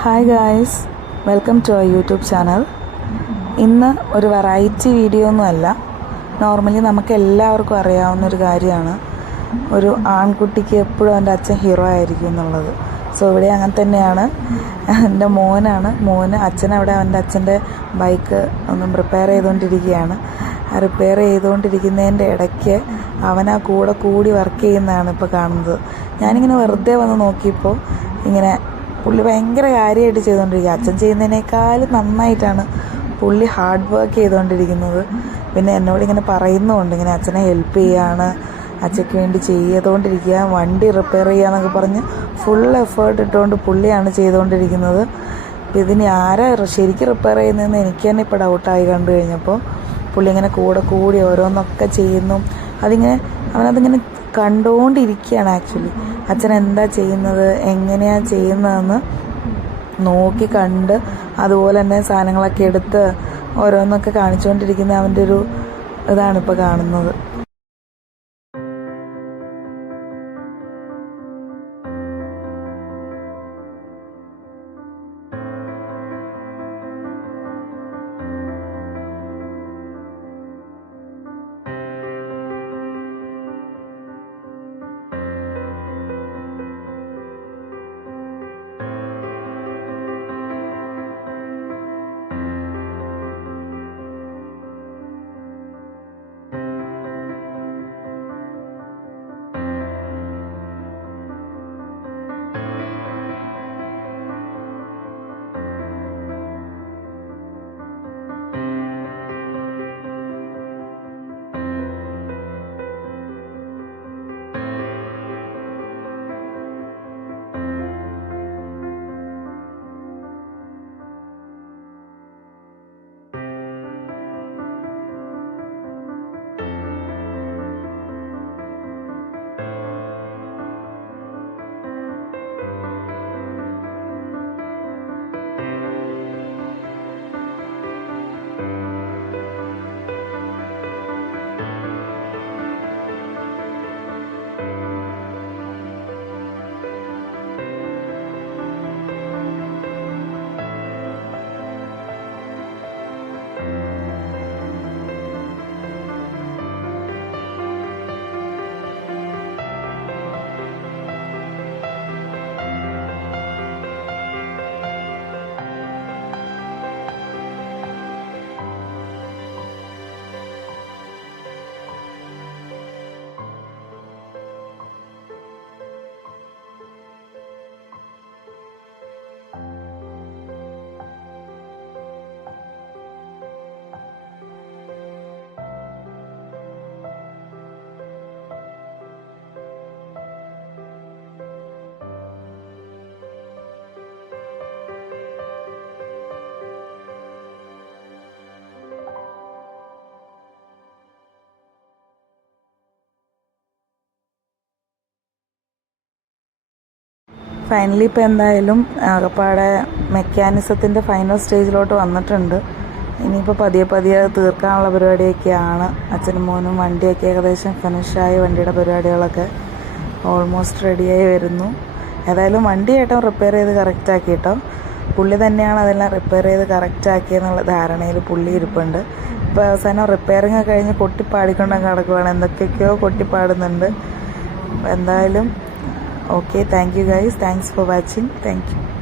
Hi guys, welcome to our YouTube channel. ഇന്ന് ഒരു variety video ഒന്നുമല്ല. നോർമലി നമുക്ക് എല്ലാവർക്കും അറിയാവുന്നൊരു കാര്യമാണ്, ഒരു ആൺകുട്ടിക്ക് എപ്പോഴും അവൻ്റെ അച്ഛൻ ഹീറോ ആയിരിക്കും എന്നുള്ളത്. സോ ഇവിടെ അങ്ങനെ തന്നെയാണ്. എൻ്റെ മോന് അച്ഛനവിടെ അവൻ്റെ അച്ഛൻ്റെ ബൈക്ക് ഒന്നും റിപ്പയർ ചെയ്തുകൊണ്ടിരിക്കുകയാണ്. ആ റിപ്പയർ ചെയ്തുകൊണ്ടിരിക്കുന്നതിൻ്റെ ഇടയ്ക്ക് അവൻ ആ കൂടി വർക്ക് ചെയ്യുന്നതാണ് ഇപ്പോൾ കാണുന്നത്. ഞാനിങ്ങനെ വെറുതെ വന്ന് നോക്കിയപ്പോൾ ഇങ്ങനെ പുള്ളി ഭയങ്കര കാര്യമായിട്ട് ചെയ്തുകൊണ്ടിരിക്കുക. അച്ഛൻ ചെയ്യുന്നതിനേക്കാൾ നന്നായിട്ടാണ് പുള്ളി ഹാർഡ് വർക്ക് ചെയ്തുകൊണ്ടിരിക്കുന്നത്. പിന്നെ എന്നോടിങ്ങനെ പറയുന്നുമുണ്ട്, ഇങ്ങനെ അച്ഛനെ ഹെൽപ്പ് ചെയ്യുകയാണ്, അച്ഛയ്ക്ക് വേണ്ടി ചെയ്തുകൊണ്ടിരിക്കുക, വണ്ടി റിപ്പയർ ചെയ്യുക പറഞ്ഞ് ഫുൾ എഫേർട്ട് ഇട്ടുകൊണ്ട് പുള്ളിയാണ് ചെയ്തുകൊണ്ടിരിക്കുന്നത്. അപ്പോൾ ഇതിന് ആരാ ശരിക്കും റിപ്പയർ ചെയ്യുന്നതെന്ന് എനിക്ക് തന്നെ ഇപ്പോൾ ഡൗട്ടായി കണ്ടു കഴിഞ്ഞപ്പോൾ. പുള്ളി ഇങ്ങനെ കൂടി ഓരോന്നൊക്കെ ചെയ്യുന്നു. അവനതിങ്ങനെ കണ്ടുകൊണ്ടിരിക്കുകയാണ്. ആക്ച്വലി അച്ഛൻ എന്താ ചെയ്യുന്നത്, എങ്ങനെയാണ് ചെയ്യുന്നതെന്ന് നോക്കി കണ്ട് അതുപോലെ തന്നെ സാധനങ്ങളൊക്കെ എടുത്ത് ഓരോന്നൊക്കെ കാണിച്ചുകൊണ്ടിരിക്കുന്ന അവൻ്റെ ഒരു ഇതാണിപ്പോൾ കാണുന്നത്. ഫൈനലി ഇപ്പോൾ എന്തായാലും ആകപ്പാടെ മെക്കാനിസത്തിൻ്റെ ഫൈനൽ സ്റ്റേജിലോട്ട് വന്നിട്ടുണ്ട്. ഇനിയിപ്പോൾ പതിയെ തീർക്കാനുള്ള പരിപാടിയൊക്കെയാണ്. അച്ഛനും മോനും വണ്ടിയൊക്കെ ഏകദേശം ഫിനിഷായി. വണ്ടിയുടെ പരിപാടികളൊക്കെ ഓൾമോസ്റ്റ് റെഡിയായി വരുന്നു. ഏതായാലും വണ്ടി ഏട്ടൻ റിപ്പയർ ചെയ്ത് കറക്റ്റാക്കി കേട്ടോ. പുള്ളി തന്നെയാണ് അതെല്ലാം റിപ്പയർ ചെയ്ത് കറക്റ്റാക്കിയെന്നുള്ള ധാരണയിൽ പുള്ളി ഇരിപ്പുണ്ട്. ഇപ്പോൾ അവസാനം റിപ്പയറിങ് കഴിഞ്ഞ് കൊട്ടിപ്പാടിക്കൊണ്ടങ്ങ് കിടക്കുവാണ്. എന്തൊക്കെയൊക്കെയോ കൊട്ടിപ്പാടുന്നുണ്ട്. എന്തായാലും okay, thank you guys, thanks for watching, thank you.